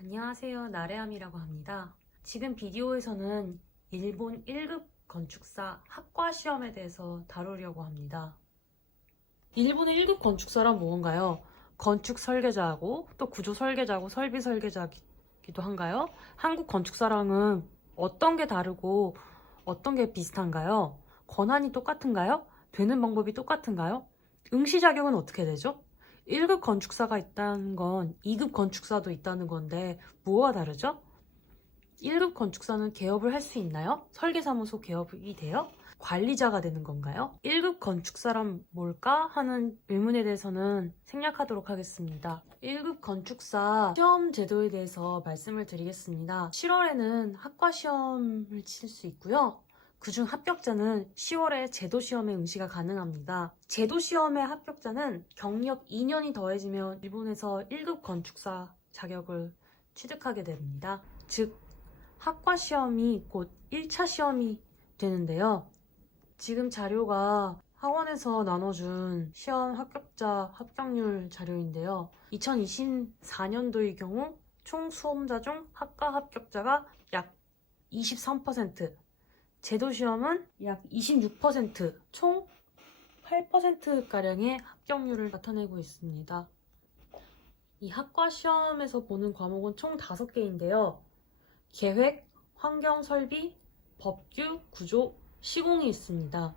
안녕하세요. 나래함이라고 합니다. 지금 비디오에서는 일본 1급 건축사 학과 시험에 대해서 다루려고 합니다. 일본의 1급 건축사란 무언가요? 건축 설계자하고 또 구조 설계자하고 설비 설계자기도 한가요? 한국 건축사랑은 어떤 게 다르고 어떤 게 비슷한가요? 권한이 똑같은가요? 되는 방법이 똑같은가요? 응시 자격은 어떻게 되죠? 1급 건축사가 있다는 건 2급 건축사도 있다는 건데 뭐가 다르죠? 1급 건축사는 개업을 할 수 있나요? 설계사무소 개업이 돼요? 관리자가 되는 건가요? 1급 건축사란 뭘까 하는 의문에 대해서는 생략하도록 하겠습니다. 1급 건축사 시험 제도에 대해서 말씀을 드리겠습니다. 7월에는 학과 시험을 칠 수 있고요. 그중 합격자는 10월에 제도 시험에 응시가 가능합니다. 제도 시험의 합격자는 경력 2년이 더해지면 일본에서 1급 건축사 자격을 취득하게 됩니다. 즉, 학과 시험이 곧 1차 시험이 되는데요. 지금 자료가 학원에서 나눠준 시험 합격자 합격률 자료인데요. 2024년도의 경우 총 수험자 중 학과 합격자가 약 23%, 제도 시험은 약 26%, 총 8%가량의 합격률을 나타내고 있습니다. 이 학과 시험에서 보는 과목은 총 5개인데요. 계획, 환경 설비, 법규, 구조, 시공이 있습니다.